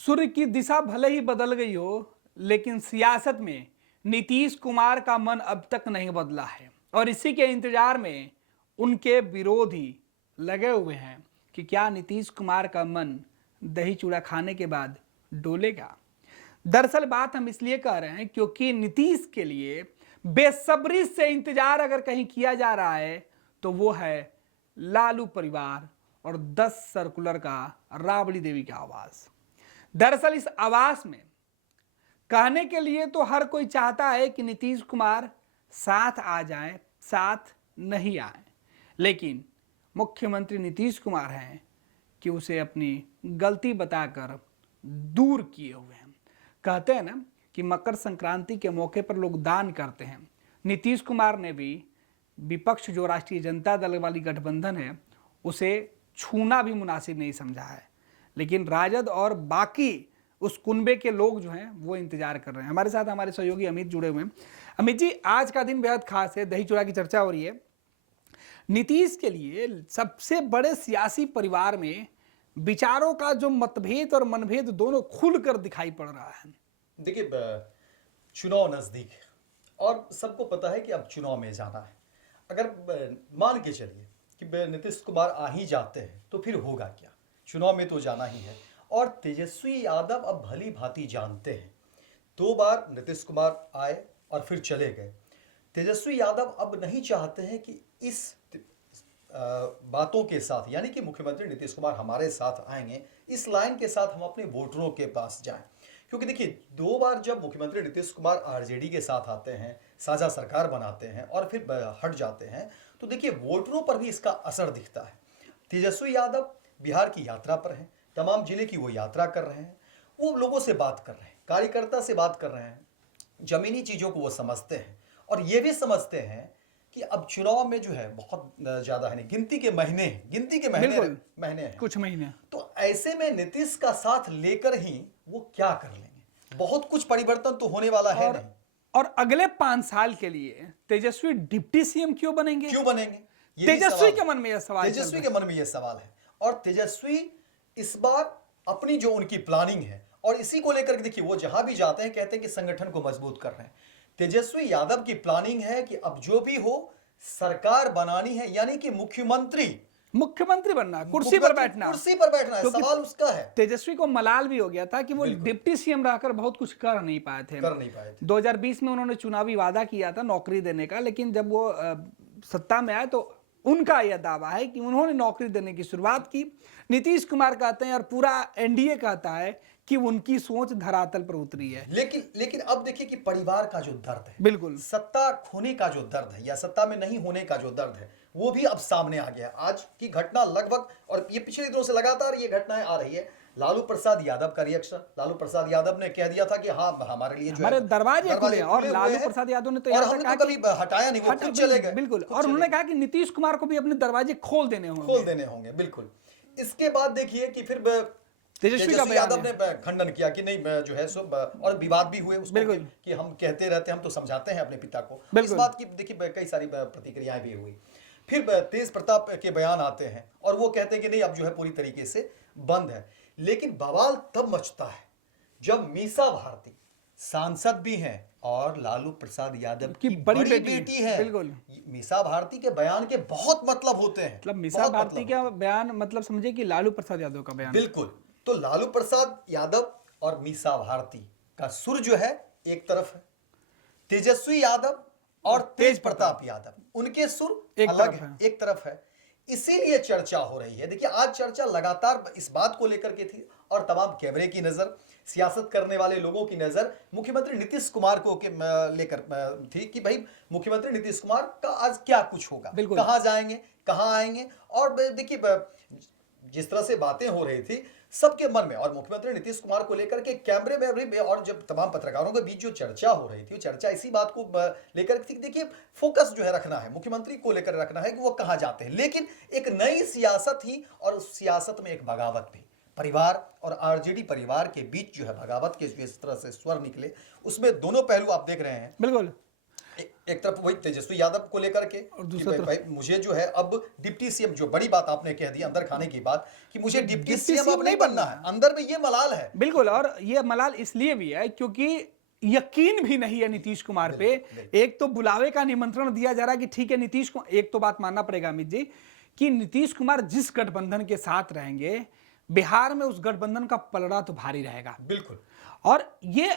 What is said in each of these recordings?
सूर्य की दिशा भले ही बदल गई हो, लेकिन सियासत में नीतीश कुमार का मन अब तक नहीं बदला है और इसी के इंतजार में उनके विरोधी लगे हुए हैं कि क्या नीतीश कुमार का मन दही चूड़ा खाने के बाद डोलेगा। दरअसल बात हम इसलिए कह रहे हैं क्योंकि नीतीश के लिए बेसब्री से इंतजार अगर कहीं किया जा रहा है तो वो है लालू परिवार और 10 सर्कुलर का राबड़ी देवी का आवाज। दरअसल इस आवाज में कहने के लिए तो हर कोई चाहता है कि नीतीश कुमार साथ आ जाएं, साथ नहीं आए, लेकिन मुख्यमंत्री नीतीश कुमार हैं कि उसे अपनी गलती बताकर दूर किए हुए हैं। कहते हैं ना कि मकर संक्रांति के मौके पर लोग दान करते हैं। नीतीश कुमार ने भी विपक्ष जो राष्ट्रीय जनता दल वाली गठबंधन है उसे छूना भी मुनासिब नहीं समझा है, लेकिन राजद और बाकी उस कुनबे के लोग जो हैं वो इंतजार कर रहे हैं। हमारे साथ हमारे सहयोगी अमित जुड़े हुए हैं। अमित जी, आज का दिन बेहद खास है, दही चूड़ा की चर्चा हो रही है। नीतीश के लिए सबसे बड़े सियासी परिवार में विचारों का जो मतभेद और मनभेद दोनों खुलकर दिखाई पड़ रहा है। देखिए, चुनाव नजदीक है और सबको पता है कि अब चुनाव में जाना है। अगर मान के चलिए कि नीतीश कुमार आ ही जाते हैं तो फिर होगा क्या? चुनाव में तो जाना ही है और तेजस्वी यादव अब भली भांति जानते हैं। 2 बार नीतीश कुमार आए और फिर चले गए। तेजस्वी यादव अब नहीं चाहते हैं कि इस बातों के साथ, यानी कि मुख्यमंत्री नीतीश कुमार हमारे साथ आएंगे, इस लाइन के साथ हम अपने वोटरों के पास जाएं। क्योंकि देखिए, 2 बार जब मुख्यमंत्री नीतीश कुमार आरजेडी के साथ आते हैं, साझा सरकार बनाते हैं और फिर हट जाते हैं, तो देखिए वोटरों पर भी इसका असर दिखता है। तेजस्वी यादव बिहार की यात्रा पर हैं, तमाम जिले की वो यात्रा कर रहे हैं, वो लोगों से बात कर रहे हैं, कार्यकर्ता से बात कर रहे हैं, जमीनी चीज़ों को वो समझते हैं और ये भी समझते हैं कि अब चुनाव में जो है बहुत ज़्यादा है, गिनती के महीने हैं, कुछ महीने। तो ऐसे में नीतीश का साथ लेकर ही वो क्या कर लेंगे? बहुत कुछ परिवर्तन तो होने वाला है नहीं। और अगले 5 साल के लिए तेजस्वी डिप्टी सीएम क्यों बनेंगे? तेजस्वी के मन में यह सवाल है और तेजस्वी इस बार अपनी जो उनकी प्लानिंग है और इसी को लेकर देखिए वो जहां भी जाते हैं कहते हैं कि संगठन को मजबूत कर रहे हैं। तेजस्वी यादव की प्लानिंग है कि अब जो भी हो सरकार बनानी है, यानी कि मुख्यमंत्री बनना, कुर्सी पर बैठना है, सवाल उसका है। तेजस्वी को मलाल भी हो गया था कि वो डिप्टी सीएम रहकर बहुत कुछ कर नहीं पाए थे। 2020 में उन्होंने चुनावी वादा किया था नौकरी देने का, लेकिन जब वो सत्ता में आए तो उनका यह दावा है कि उन्होंने नौकरी देने की शुरुआत की। नीतीश कुमार कहते हैं और पूरा एनडीए कहता है कि उनकी सोच धरातल पर उतरी है। लेकिन अब देखिए कि परिवार का जो दर्द है, बिल्कुल सत्ता खोने का जो दर्द है या सत्ता में नहीं होने का जो दर्द है, वो भी अब सामने आ गया। आज की घटना लगभग, और ये पिछले दिनों से लगातार ये घटनाएं आ रही है। लालू प्रसाद यादव का रिएक्शन, लालू प्रसाद यादव ने कह दिया था कि हाँ हमारे लिए जो हमारे दरवाजे खुले, और लालू प्रसाद यादव ने तो कभी हटाया नहीं, वो खुद चले गए। बिल्कुल, और उन्होंने कहा कि नीतीश कुमार को भी अपने दरवाजे खोल देने होंगे। बिल्कुल। इसके बाद देखिए कि फिर तेजस्वी यादव ने खंडन किया कि नहीं जो है सो, और विवाद भी हुए उसको कि हम कहते रहते हैं, हम तो समझाते हैं अपने पिता को। इस बात की देखिए कई सारी प्रतिक्रियाएं भी हुई। फिर तेज प्रताप के बयान आते हैं और वो कहते हैं कि नहीं अब जो है पूरी तरीके से बंद है। लेकिन बवाल तब मचता है जब मीसा भारती सांसद भी हैं और लालू प्रसाद यादव की बड़ी बेटी है। बिल्कुल, मीसा भारती के बयान के बहुत मतलब होते हैं। मतलब मीसा भारती का बयान मतलब समझे कि लालू प्रसाद यादव का बयान। बिल्कुल। तो लालू प्रसाद यादव और मीसा भारती का सुर जो है एक तरफ है, तेजस्वी यादव और तेज प्रताप यादव उनके सुर अलग है, एक तरफ है। इसीलिए चर्चा हो रही है। देखिए, आज चर्चा लगातार इस बात को लेकर के थी और तमाम कैमरे की नजर, सियासत करने वाले लोगों की नजर मुख्यमंत्री नीतीश कुमार को लेकर थी कि भाई मुख्यमंत्री नीतीश कुमार का आज क्या कुछ होगा, कहां जाएंगे, कहां आएंगे। और देखिए जिस तरह से बातें हो रही थी सबके मन में, और मुख्यमंत्री नीतीश कुमार को लेकर के कैमरे में भी, और जब तमाम पत्रकारों के बीच जो चर्चा हो रही थी, चर्चा इसी बात को लेकर थी। देखिए, फोकस जो है रखना है, मुख्यमंत्री को लेकर रखना है कि वो कहां जाते हैं। लेकिन एक नई सियासत ही, और उस सियासत में एक बगावत भी, परिवार और आरजेडी परिवार के बीच जो है बगावत के जिस तरह से स्वर निकले, उसमें दोनों पहलू आप देख रहे हैं। बिल्कुल, एक तरफ वही तेजस्वी यादव को लेकर के और कि दूसरा भाई मुझे जो है अब डिप्टी सीएम, जो बड़ी बात आपने कह दी अंदर खाने की बात, कि मुझे डिप्टी डिप्टी सीएम सीएम अब नहीं नहीं बनना है, अंदर में ये मलाल है। बिल्कुल। और ये मलाल इसलिए भी है क्योंकि यकीन भी नहीं है नीतीश कुमार पे। एक तो बुलावे का निमंत्रण दिया जा रहा है कि ठीक है नीतीश कुमार, एक तो बात मानना पड़ेगा अमित जी कि नीतीश कुमार जिस गठबंधन के साथ रहेंगे बिहार में उस गठबंधन का पलड़ा तो भारी रहेगा। बिल्कुल। और ये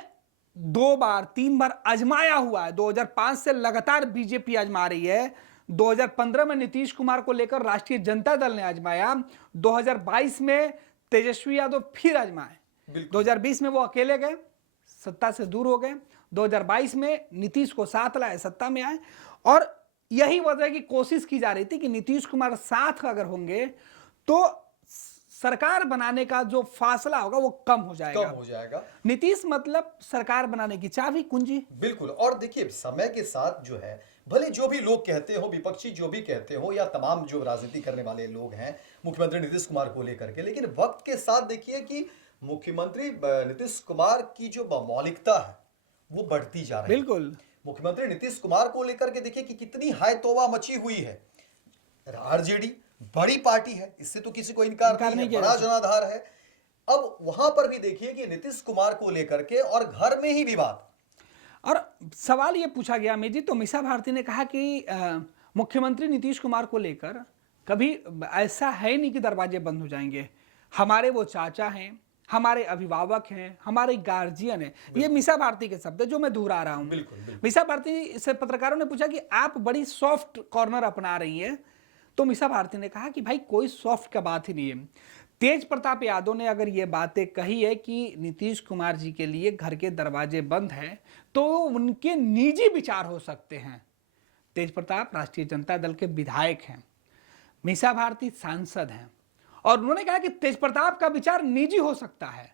2 बार 3 बार आजमाया हुआ है। 2005 से लगातार बीजेपी आजमा रही है। 2015 में नीतीश कुमार को लेकर राष्ट्रीय जनता दल ने आजमाया। 2022 में तेजस्वी यादव फिर आजमाए। 2020 में वो अकेले गए, सत्ता से दूर हो गए। 2022 में नीतीश को साथ लाए, सत्ता में आए। और यही वजह की कोशिश की जा रही थी कि नीतीश कुमार साथ अगर होंगे तो सरकार बनाने का जो फासला होगा वो कम हो जाएगा। नीतीश मतलब सरकार बनाने की चाबी कुंजी। बिल्कुल। और देखिए समय के साथ जो है, भले जो भी लोग कहते हो, विपक्षी जो भी कहते हो, या तमाम जो राजनीति करने वाले लोग हैं मुख्यमंत्री नीतीश कुमार को लेकर के, लेकिन वक्त के साथ देखिए कि मुख्यमंत्री नीतीश कुमार की जो मौलिकता है वो बढ़ती जा रही है। बिल्कुल। मुख्यमंत्री नीतीश कुमार को लेकर के देखिए कि कितनी हाय तौबा मची हुई है। आरजेडी बड़ी पार्टी है, इससे तो किसी को इनकार नहीं है, बड़ा जनाधार है। अब वहां पर भी देखिए कि नीतीश कुमार को लेकर के और घर में ही विवाद। और सवाल ये पूछा गया अमित जी, तो मीसा भारती ने कहा कि मुख्यमंत्री नीतीश कुमार को लेकर कभी ऐसा है नहीं कि दरवाजे बंद हो जाएंगे। हमारे वो चाचा हैं, हमारे अभिभावक हैं, हमारे गार्जियन हैं। ये मीसा भारती के शब्द है जो मैं दोहरा रहा हूं। मीसा भारती से पत्रकारों ने पूछा कि आप बड़ी सॉफ्ट कॉर्नर अपना रही हैं, तो मीसा भारती ने कहा कि भाई कोई सॉफ्ट का बात ही नहीं है। तेज प्रताप यादव ने अगर ये बातें कही है कि नीतीश कुमार जी के लिए घर के दरवाजे बंद हैं, तो उनके निजी विचार हो सकते हैं। तेज प्रताप राष्ट्रीय जनता दल के विधायक हैं, मीसा भारती सांसद हैं, और उन्होंने कहा कि तेज प्रताप का विचार निजी हो सकता है,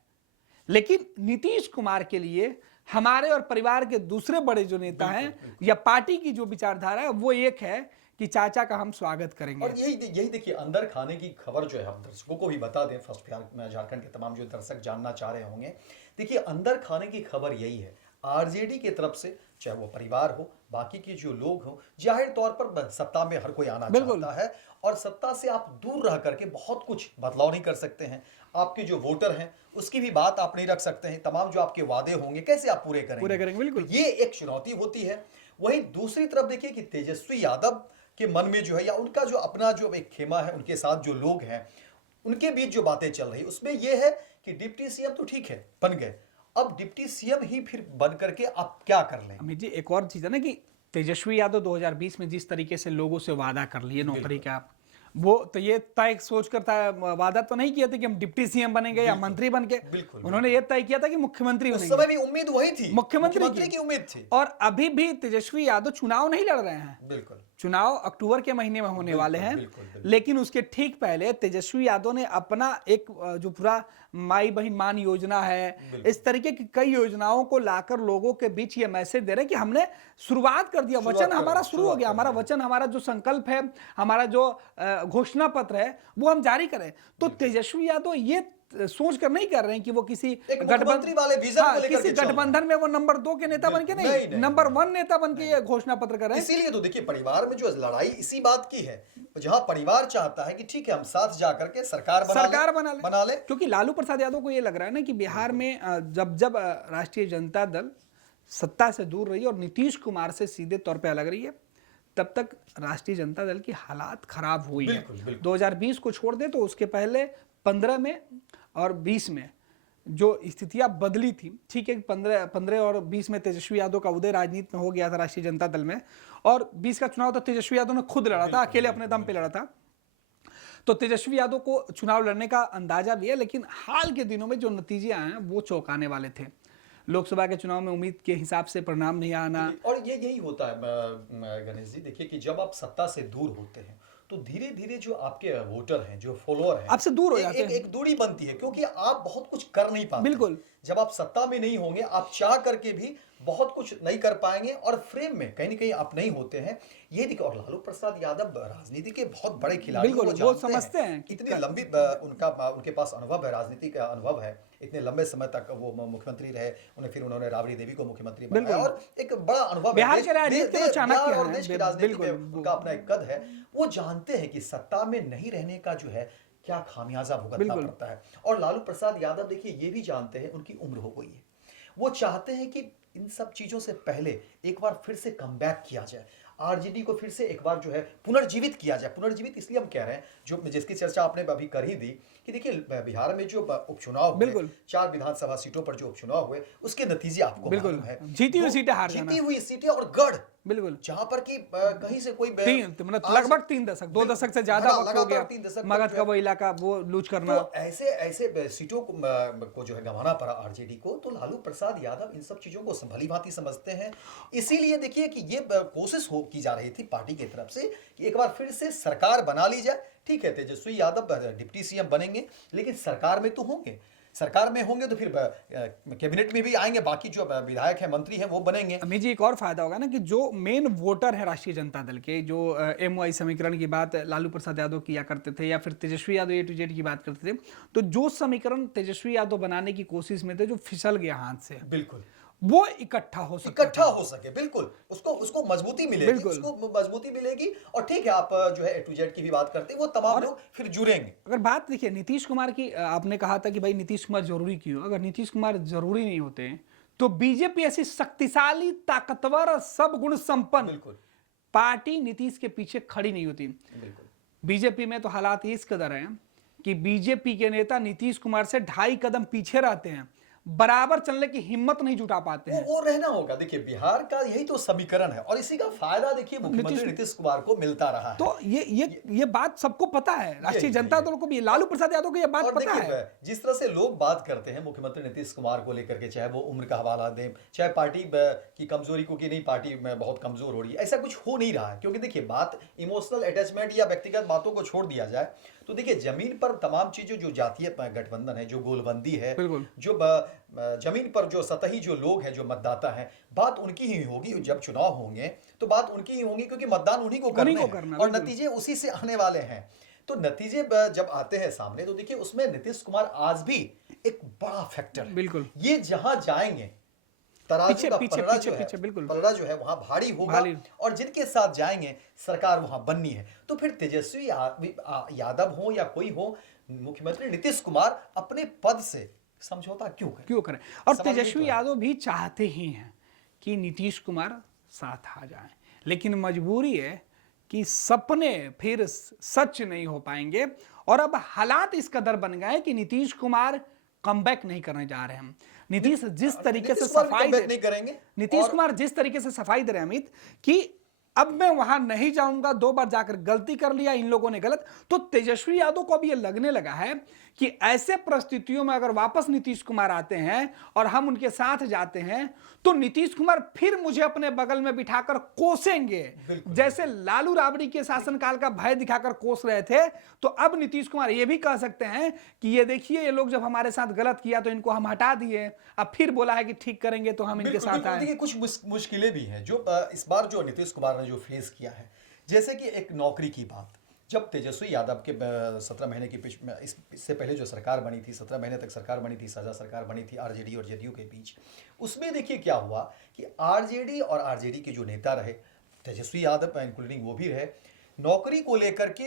लेकिन नीतीश कुमार के लिए हमारे और परिवार के दूसरे बड़े जो नेता हैं या पार्टी की जो विचारधारा है वो एक है कि चाचा का हम स्वागत करेंगे। और यही देखिए अंदर खाने की खबर जो है, हम दर्शकों को भी बता दें, फर्स्ट फिलहाल झारखंड के तमाम जो दर्शक जानना चाह रहे होंगे, देखिए अंदर खाने की खबर यही है, आरजेडी की तरफ से, चाहे वो परिवार हो, बाकी के जो लोग हो, जाहिर तौर पर सत्ता में हर कोई आना चाहता है, और सत्ता से आप दूर रह करके बहुत कुछ बदलाव नहीं कर सकते हैं। आपके जो वोटर हैं उसकी भी बात आप नहीं रख सकते हैं। तमाम जो आपके वादे होंगे कैसे आप पूरे करेंगे। बिल्कुल। ये एक चुनौती होती है। वहीं दूसरी तरफ देखिए कि तेजस्वी यादव के मन में जो है, या उनका जो अपना जो एक खेमा है, उनके साथ जो लोग हैं, उनके बीच जो बातें चल रही, उसमें यह है कि डिप्टी सीएम तो ठीक है बन गए, अब डिप्टी सीएम ही फिर बन करके आप क्या कर लें। अमित जी एक और चीज है ना कि तेजस्वी यादव 2020 में जिस तरीके से लोगों से वादा कर लिए नौकरी का, वो तो ये तय सोचकर था, वादा तो नहीं किया था कि हम डिप्टी सीएम बनेंगे या मंत्री बन के। उन्होंने ये तय किया था कि मुख्यमंत्री बनेंगे। उस समय भी उम्मीद वही थी, मुख्यमंत्री की उम्मीद थी। और अभी भी तेजस्वी यादव चुनाव नहीं लड़ रहे हैं। बिल्कुल। चुनाव अक्टूबर के महीने में होने वाले हैं, लेकिन उसके ठीक पहले तेजस्वी यादव ने अपना एक जो पूरा माई बहन मान योजना है, इस तरीके की कई योजनाओं को लाकर लोगों के बीच ये मैसेज दे रहे हैं कि हमने शुरुआत कर दिया, वचन हमारा शुरू हो गया, हमारा वचन, हमारा जो संकल्प है, हमारा जो घोषणा पत्र है वो हम जारी करें। तो तेजस्वी यादव ये सोच कर नहीं कर रहे हैं कि वो किसी गठबंधन वाले विजन को लेकर किसी गठबंधन में वो नंबर 2 के नेता बन के नहीं, नंबर 1 नेता बन के ये घोषणा पत्र कर रहे हैं। इसीलिए तो देखिए परिवार में जो लड़ाई इसी बात की है, जहां परिवार चाहता है कि ठीक है हम साथ जाकर के सरकार बना ले। क्योंकि लालू प्रसाद यादव को ये लग रहा है ना कि बिहार में जब राष्ट्रीय जनता दल सत्ता से दूर रही और नीतीश कुमार से सीधे तौर पर अलग रही है, तब तक राष्ट्रीय जनता दल की हालात खराब हुई है। 2020 को छोड़ दे तो उसके पहले 15 में और 20 में जो स्थितियां बदली थी, ठीक है, 15 और 20 में तेजस्वी यादव का उदय राजनीति में हो गया था राष्ट्रीय जनता दल में, और 20 का चुनाव तो तेजस्वी यादव ने खुद लड़ा था, अकेले अपने दम पे लड़ा था। तो तेजस्वी यादव को चुनाव लड़ने का अंदाजा भी है, लेकिन हाल के दिनों में जो नतीजे आए हैं वो चौंकाने वाले थे। लोकसभा के चुनाव में उम्मीद के हिसाब से परिणाम नहीं आना, और ये यही होता है गणेश जी, देखिए कि जब आप सत्ता से दूर होते हैं तो धीरे धीरे जो आपके वोटर हैं, जो फॉलोअर हैं, आपसे दूर हो जाते हैं, एक दूरी बनती है, क्योंकि आप बहुत कुछ कर नहीं पाते। बिल्कुल। जब आप सत्ता में नहीं होंगे, आप चाह करके भी बहुत कुछ नहीं कर पाएंगे और फ्रेम में कहीं ना कहीं आप नहीं होते हैं। ये देखिए, और लालू प्रसाद यादव राजनीति के बहुत बड़े खिलाड़ी, बिल्कुल, वो जानते समझते हैं कि इतनी लंबी उनके पास अनुभव है, राजनीति का अनुभव है। इतने लंबे समय तक वो मुख्यमंत्री रहे, फिर उन्होंने राबड़ी देवी को मुख्यमंत्री बनाया बिल्कुल। और एक बड़ा अनुभव है। बिहार के राजनीति में चाणक्य बिहार और हैं, देश की राजनीति में बिल्कुल। उनका अपना एक कद है। वो जानते हैं कि सत्ता में नहीं रहने का जो है क्या खामियाजा भुगतना बिल्कुल। पड़ता है। और लालू प्रसाद यादव देखिए ये भी जानते हैं, उनकी उम्र हो गई है, वो चाहते हैं कि इन सब चीजों से पहले एक बार फिर से कमबैक किया जाए, आरजेडी को फिर से एक बार जो है पुनर्जीवित किया जाए। पुनर्जीवित इसलिए हम कह रहे हैं, जो जिसकी चर्चा आपने अभी कर ही दी, कि देखिए बिहार में जो उपचुनाव हुए, बिल्कुल। 4 विधानसभा सीटों पर जो उपचुनाव हुए, उसके नतीजे आपको बिल्कुल मालूम है। जीती हुई सीटें हार जाना, जीती हुई सीटें और गढ़, बिल्कुल जहां पर कि कहीं से कोई मतलब लगभग 3 दशक, 2 दशक से ज्यादा वक्त हो गया 3 दशक मगध का वो इलाका वो लूज करना। तो ऐसे सीटों को जो है गंवाना पड़ा आरजेडी को। तो लालू प्रसाद यादव इन सब चीजों को भली भांति समझते हैं। इसीलिए देखिए कि ये कोशिश की जा रही थी पार्टी की तरफ से कि एक बार फिर से सरकार बना ली जाए। ठीक है, तेजस्वी यादव डिप्टी सीएम बनेंगे, लेकिन सरकार में तो होंगे, सरकार में होंगे तो फिर कैबिनेट में भी आएंगे, बाकी जो विधायक हैं, मंत्री हैं, वो बनेंगे। अमित जी, एक और फायदा होगा ना कि जो मेन वोटर है राष्ट्रीय जनता दल के, जो एमओआई समीकरण की बात लालू प्रसाद यादव किया करते थे या फिर तेजस्वी यादव ए टू जेड की बात करते थे, तो जो समीकरण तेजस्वी यादव बनाने की कोशिश में थे, जो फिसल गया हाथ से, बिल्कुल वो इकट्ठा हो सके, बिल्कुल उसको मजबूती मिलेगी, उसको मजबूती मिलेगी। और ठीक है, आप जो है ए टू जेड की भी बात करते हैं, वो तमाम लोग फिर जुड़ेंगे। अगर बात देखिए नीतीश कुमार की, आपने कहा था कि भाई नीतीश कुमार जरूरी क्यों, अगर नीतीश कुमार जरूरी नहीं होते तो बीजेपी ऐसी शक्तिशाली, ताकतवर, सब गुण संपन्न पार्टी नीतीश के पीछे खड़ी नहीं होती। बीजेपी में तो हालात इस कदर हैं कि बीजेपी के नेता नीतीश कुमार से 2.5 कदम पीछे रहते हैं, बराबर चलने की हिम्मत नहीं जुटा पाते हैं। वो रहना होगा। देखिए बिहार का यही तो समीकरण है और इसी का फायदा देखिए मुख्यमंत्री नीतीश कुमार को मिलता रहा है। तो ये बात सबको पता है, राष्ट्रीय जनता दल को भी, लालू प्रसाद यादव को ये बात पता है। जिस तरह से लोग बात करते हैं मुख्यमंत्री नीतीश कुमार को लेकर के, चाहे वो उम्र का हवाला दें, चाहे पार्टी की कमजोरी को कि नहीं पार्टी में बहुत कमजोर हो रही है, ऐसा कुछ हो नहीं रहा है। क्योंकि देखिए बात इमोशनल अटैचमेंट या व्यक्तिगत बातों को छोड़ दिया जाए तो देखिए जमीन पर तमाम चीजें, जो जातीय गठबंधन है, जो गोलबंदी है, जो जमीन पर जो सतही जो लोग हैं, जो मतदाता हैं, बात उनकी ही होगी। जब चुनाव होंगे तो बात उनकी ही होगी, क्योंकि मतदान उन्हीं को करना है और नतीजे उसी से आने वाले हैं। तो नतीजे जब आते हैं सामने तो देखिए उसमें नीतीश कुमार आज भी एक बड़ा फैक्टर है। बिल्कुल, ये जहां जाएंगे तराजू का पलड़ा जो है वहां भारी होगा और जिनके साथ जाएंगे सरकार वहां बननी है। तो फिर तेजस्वी यादव हो या कोई हो, मुख्यमंत्री नीतीश कुमार अपने पद से समझौता क्यों करें? और तेजस्वी यादव भी चाहते ही हैं कि नीतीश कुमार साथ आ जाएं, लेकिन मजबूरी है कि सपने फिर सच नहीं हो पाएंगे और अब हालात इस कदर बन गए कि नीतीश कुमार कमबैक नहीं करने जा रहे हैं। नीतीश जिस तरीके से सफाई नहीं करेंगे, नीतीश कुमार जिस तरीके से सफाई दे रहे हैं अमित कि अब मैं वहां नहीं जाऊंगा, 2 बार जाकर गलती कर लिया इन लोगों ने गलत, तो तेजस्वी यादव को अब ये लगने लगा है कि ऐसे परिस्थितियों में अगर वापस नीतीश कुमार आते हैं और हम उनके साथ जाते हैं तो नीतीश कुमार फिर मुझे अपने बगल में बिठाकर कोसेंगे, जैसे लालू राबड़ी के शासनकाल का भय दिखाकर कोस रहे थे। तो अब नीतीश कुमार ये भी कह सकते हैं कि ये देखिए, ये लोग जब हमारे साथ गलत किया तो इनको हम हटा दिए, अब फिर बोला है कि ठीक करेंगे तो हम इनके साथ आए। कुछ मुश्किलें भी हैं जो इस बार जो नीतीश कुमार ने जो फेस किया है, जैसे कि एक नौकरी की बात। जब तेजस्वी यादव के 17 महीने की इससे पहले जो सरकार बनी थी, 17 महीने तक सरकार बनी थी, साझा सरकार बनी थी आरजेडी और जेडीयू के बीच, उसमें देखिए क्या हुआ कि आरजेडी और आरजेडी के जो नेता रहे, तेजस्वी यादव इंक्लूडिंग वो भी रहे, नौकरी को लेकर के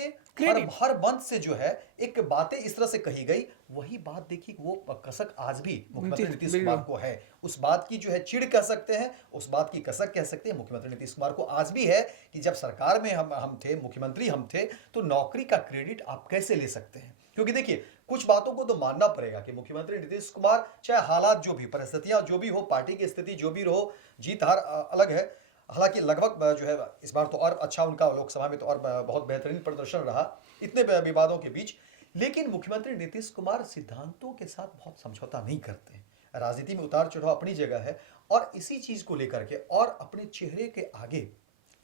हर मंच से जो है एक बातें इस तरह से कही गई, वही बात देखिए वो कसक आज भी मुख्यमंत्री नीतीश कुमार को है। उस बात की जो है चिढ़ कह सकते हैं, उस बात की कसक कह सकते हैं, मुख्यमंत्री नीतीश कुमार को आज भी है कि जब सरकार में हम थे, मुख्यमंत्री हम थे, तो नौकरी का क्रेडिट आप कैसे ले सकते हैं? क्योंकि देखिए कुछ बातों को तो मानना पड़ेगा कि मुख्यमंत्री नीतीश कुमार, चाहे हालात जो भी, परिस्थितियां जो भी हो, पार्टी की स्थिति जो भी रहो, जीत हार अलग है, हालांकि लगभग जो है इस बार तो और अच्छा उनका लोकसभा में तो और बहुत बेहतरीन प्रदर्शन रहा इतने विवादों के बीच, लेकिन मुख्यमंत्री नीतीश कुमार सिद्धांतों के साथ बहुत समझौता नहीं करते। राजनीति में उतार चढ़ाव अपनी जगह है और इसी चीज को लेकर के और अपने चेहरे के आगे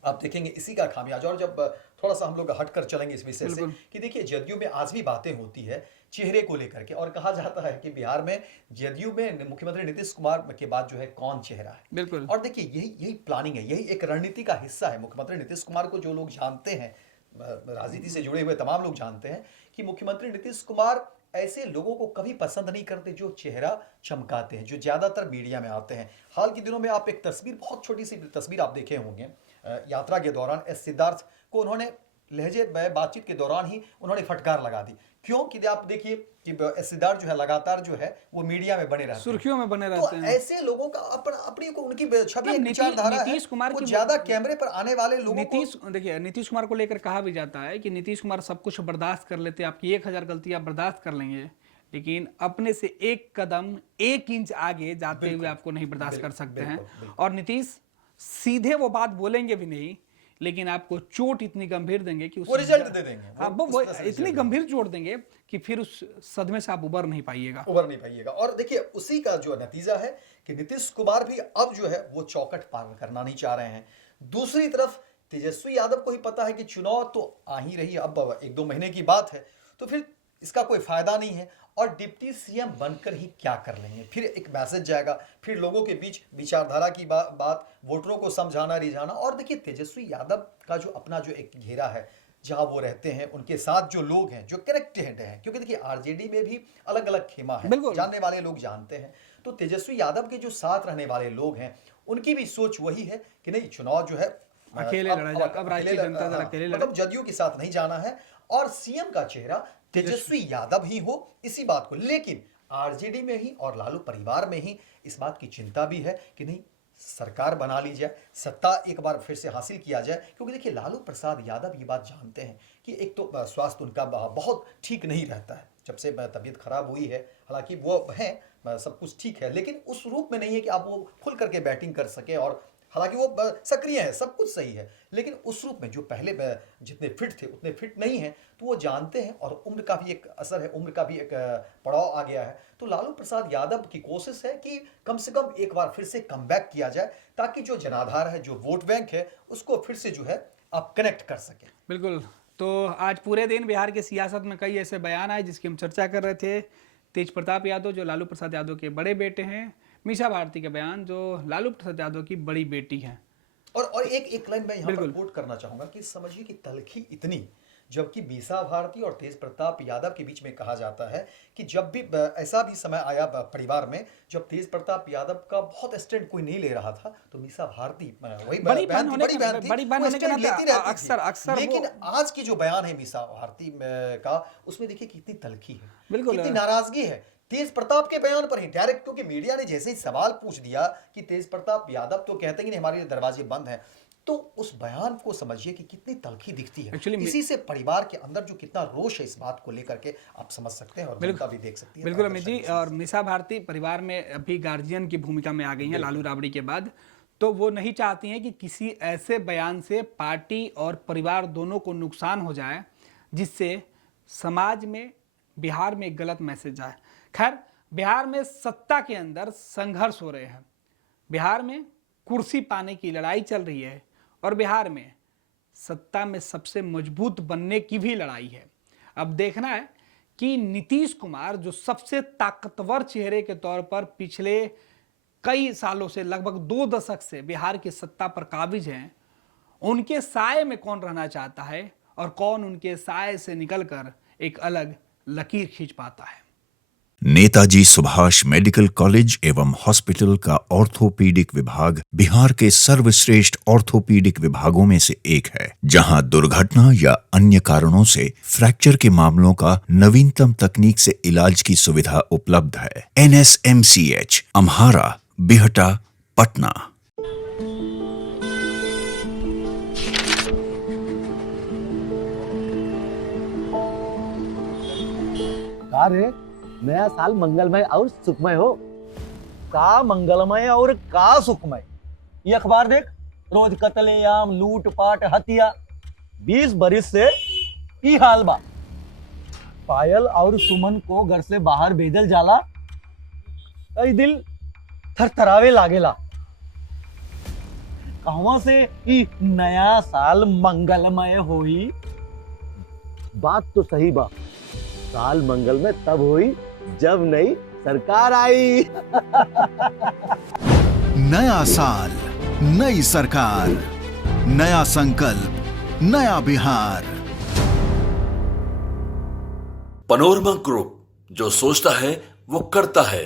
आप देखेंगे इसी का खामियाजा। और जब थोड़ा सा हम लोग हटकर चलेंगे इस विषय से कि देखिए जदयू में आज भी बातें होती है चेहरे को लेकर के। और कहा जाता है कि बिहार में जदयू में मुख्यमंत्री नीतीश कुमार के बाद जो है कौन चेहरा है। बिल्कुल। और देखिए यही प्लानिंग है, यही एक रणनीति का हिस्सा है। मुख्यमंत्री नीतीश कुमार को जो लोग जानते हैं, राजनीति से जुड़े हुए तमाम लोग जानते हैं कि मुख्यमंत्री नीतीश कुमार ऐसे लोगों को कभी पसंद नहीं करते जो चेहरा चमकाते हैं, जो ज्यादातर मीडिया में आते हैं। हाल के दिनों में आप एक तस्वीर, बहुत छोटी सी तस्वीर आप देखे होंगे, यात्रा के दौरान एस सिद्धार्थ को उन्होंने लहजे बातचीत के दौरान ही उन्होंने फटकार लगा दी। क्यों कि आप देखिए कि एस सिद्धार्थ जो है लगातार जो है वो मीडिया में बने रहते हैं, सुर्खियों में बने तो रहते हैं। ऐसे लोगों का अपनी को उनकी छवि, एक नीति- विचारधारा है, नीतीश कुमार वो की- ज्यादा कैमरे पर आने वाले लोगों नीतीश, देखिए नीतीश कुमार को लेकर कहा भी जाता है कि नीतीश कुमार सब कुछ बर्दाश्त कर लेते हैं, आपकी 1000 गलतियां बर्दाश्त कर लेंगे, लेकिन अपने से एक कदम 1 इंच आगे जाते हुए आपको नहीं बर्दाश्त कर सकते हैं। और नीतीश सीधे वो बात बोलेंगे भी नहीं, लेकिन आपको चोट इतनी गंभीर देंगे कि वो रिजल्ट दे देंगे। हाँ, वो इतनी गंभीर चोट देंगे कि फिर उस सदमे से आप उबर नहीं पाइएगा। और देखिए उसी का जो नतीजा है कि नीतीश कुमार भी अब जो है वो चौखट पार करना नहीं चाह रहे हैं। दूसरी तरफ तेजस्वी यादव को ही पता है कि चुनाव तो आ ही रही है, अब 1-2 महीने की बात है, तो फिर इसका कोई फायदा नहीं है और डिप्टी सीएम बनकर ही क्या कर लेंगे। फिर एक मैसेज जाएगा, फिर लोगों के बीच विचारधारा की बात, वोटरों को समझाना रिझाना। और देखिए तेजस्वी यादव का जो अपना जो एक घेरा है, जहां वो रहते हैं, उनके साथ जो लोग हैं, जो कनेक्टेड हैं, क्योंकि देखिए आरजेडी में भी अलग अलग खेमा है, जानने वाले लोग जानते हैं। तो तेजस्वी यादव के जो साथ रहने वाले लोग हैं, उनकी भी सोच वही है कि नहीं, चुनाव जो है अकेले लड़ा जाए, अब राष्ट्रीय जनता दल अकेले लड़े, मतलब जदयू के साथ नहीं जाना है और सीएम का चेहरा तेजस्वी यादव ही हो, इसी बात को। लेकिन आरजेडी में ही और लालू परिवार में ही इस बात की चिंता भी है कि नहीं, सरकार बना ली जाए, सत्ता एक बार फिर से हासिल किया जाए। क्योंकि देखिए लालू प्रसाद यादव ये बात जानते हैं कि एक तो स्वास्थ्य उनका बहुत ठीक नहीं रहता है, जब से तबीयत खराब हुई है। हालांकि वो है, सब कुछ ठीक है, लेकिन उस रूप में नहीं है कि आप वो खुल करके बैटिंग कर सके। और हालांकि वो सक्रिय है, सब कुछ सही है, लेकिन उस रूप में जो पहले जितने फिट थे उतने फिट नहीं है। तो वो जानते हैं और उम्र का भी एक असर है, उम्र का भी एक पड़ाव आ गया है। तो लालू प्रसाद यादव की कोशिश है कि कम से कम एक बार फिर से कमबैक किया जाए, ताकि जो जनाधार है, जो वोट बैंक है, उसको फिर से जो है आप कनेक्ट कर सकें। बिल्कुल। तो आज पूरे दिन बिहार की सियासत में कई ऐसे बयान आए जिसकी हम चर्चा कर रहे थे। तेज प्रताप यादव जो लालू प्रसाद यादव के बड़े बेटे हैं, मीसा भारती के बयान जो लालू प्रसाद यादव की बड़ी बेटी हैं। और एक लाइन मैं यहाँ पर कोट करना चाहूंगा कि समझिए कि तलखी इतनी, जबकि मीसा भारती और तेज प्रताप यादव के बीच में कहा जाता है कि जब भी ऐसा भी समय आया परिवार में जब तेज प्रताप यादव का बहुत स्टैंड कोई नहीं ले रहा था, तो मीसा भारती वही बड़ी बहन होने के नाते अक्सर। लेकिन आज की जो बयान है मीसा भारती का, उसमें देखिए कितनी तलखी है, बिल्कुल कितनी नाराजगी है तेज प्रताप के बयान पर ही डायरेक्ट। क्योंकि मीडिया ने जैसे ही सवाल पूछ दिया कि तेज प्रताप यादव तो कहते ही नहीं हमारे दरवाजे बंद हैं, तो उस बयान को समझिए कि कितनी तलखी दिखती है। इसी से परिवार के अंदर जो कितना रोष है इस बात को लेकर के आप समझ सकते हैं और जनता भी देख सकती है। बिल्कुल अमित जी। और मीसा भारती परिवार में अभी गार्जियन की भूमिका में आ गई हैं लालू राबड़ी के बाद। तो वो नहीं चाहती हैं कि किसी ऐसे बयान से पार्टी और परिवार दोनों को नुकसान हो जाए, जिससे समाज में, बिहार में एक गलत मैसेज जाए। खैर, बिहार में सत्ता के अंदर संघर्ष हो रहे हैं, बिहार में कुर्सी पाने की लड़ाई चल रही है और बिहार में सत्ता में सबसे मजबूत बनने की भी लड़ाई है। अब देखना है कि नीतीश कुमार जो सबसे ताकतवर चेहरे के तौर पर पिछले कई सालों से, लगभग 2 दशक से बिहार की सत्ता पर काबिज हैं, उनके साए में कौन रहना चाहता है और कौन उनके साए से निकलकर एक अलग लकीर खींच पाता है। नेताजी सुभाष मेडिकल कॉलेज एवं हॉस्पिटल का ऑर्थोपीडिक विभाग बिहार के सर्वश्रेष्ठ ऑर्थोपीडिक विभागों में से एक है, जहां दुर्घटना या अन्य कारणों से फ्रैक्चर के मामलों का नवीनतम तकनीक से इलाज की सुविधा उपलब्ध है। NSMCH, अम्हारा, बिहटा, पटना। अरे नया साल मंगलमय और सुखमय हो। का मंगलमय और का सुखमय, ये अखबार देख, रोज कत्लेआम, लूटपाट, हत्या। 20 बरिस से ई हाल बा। पायल और सुमन को घर से बाहर भेजल जाला, कई दिल थरथरावे लागेला। कहवा से ई नया साल मंगलमय होई। बात तो सही बा, साल मंगल में तब हुई जब नई सरकार आई। नया साल, नई सरकार, नया संकल्प, नया बिहार। पनोरमा ग्रुप, जो सोचता है वो करता है।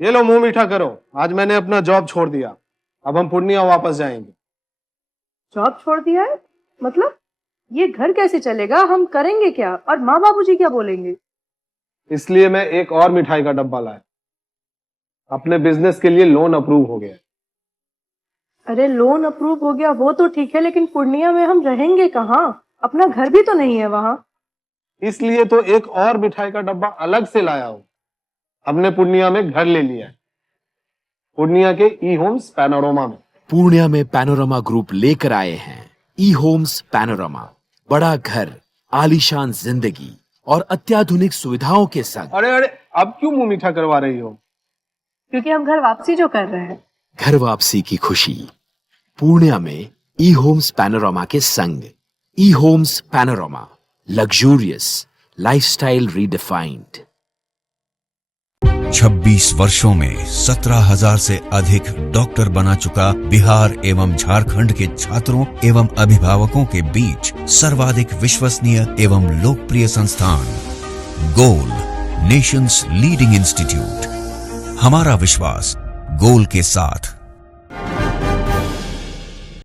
ये लो मुंह मीठा करो, आज मैंने अपना जॉब छोड़ दिया, अब हम पूर्णिया वापस जाएंगे। जॉब छोड़ दिया है? मतलब ये घर कैसे चलेगा? हम करेंगे क्या? और माँ बाबूजी क्या बोलेंगे? इसलिए मैं एक और मिठाई का डब्बा लाया। अपने बिजनेस के लिए लोन अप्रूव हो गया। अरे लोन अप्रूव हो गया वो तो ठीक है, लेकिन पूर्णिया में हम रहेंगे कहाँ? अपना घर भी तो नहीं है वहाँ। इसलिए तो एक और मिठाई का डब्बा अलग से लाया हूँ। हमने पूर्णिया में घर ले लिया है, पूर्णिया के ई होम्स पैनोरमा में। पूर्णिया में पैनोरमा ग्रुप लेकर आए हैं ई होम्स पैनोरमा। बड़ा घर, आलीशान जिंदगी और अत्याधुनिक सुविधाओं के संग। अरे अरे, अब क्यों मुंह मीठा करवा रही हो? क्योंकि हम घर वापसी जो कर रहे हैं। घर वापसी की खुशी पूर्णिया में ई होम्स पैनोरमा के संग। ई homes panorama, luxurious lifestyle redefined. 26 वर्षों में 17,000 से अधिक डॉक्टर बना चुका बिहार एवं झारखंड के छात्रों एवं अभिभावकों के बीच सर्वाधिक विश्वसनीय एवं लोकप्रिय संस्थान गोल, नेशंस लीडिंग इंस्टीट्यूट। हमारा विश्वास गोल के साथ।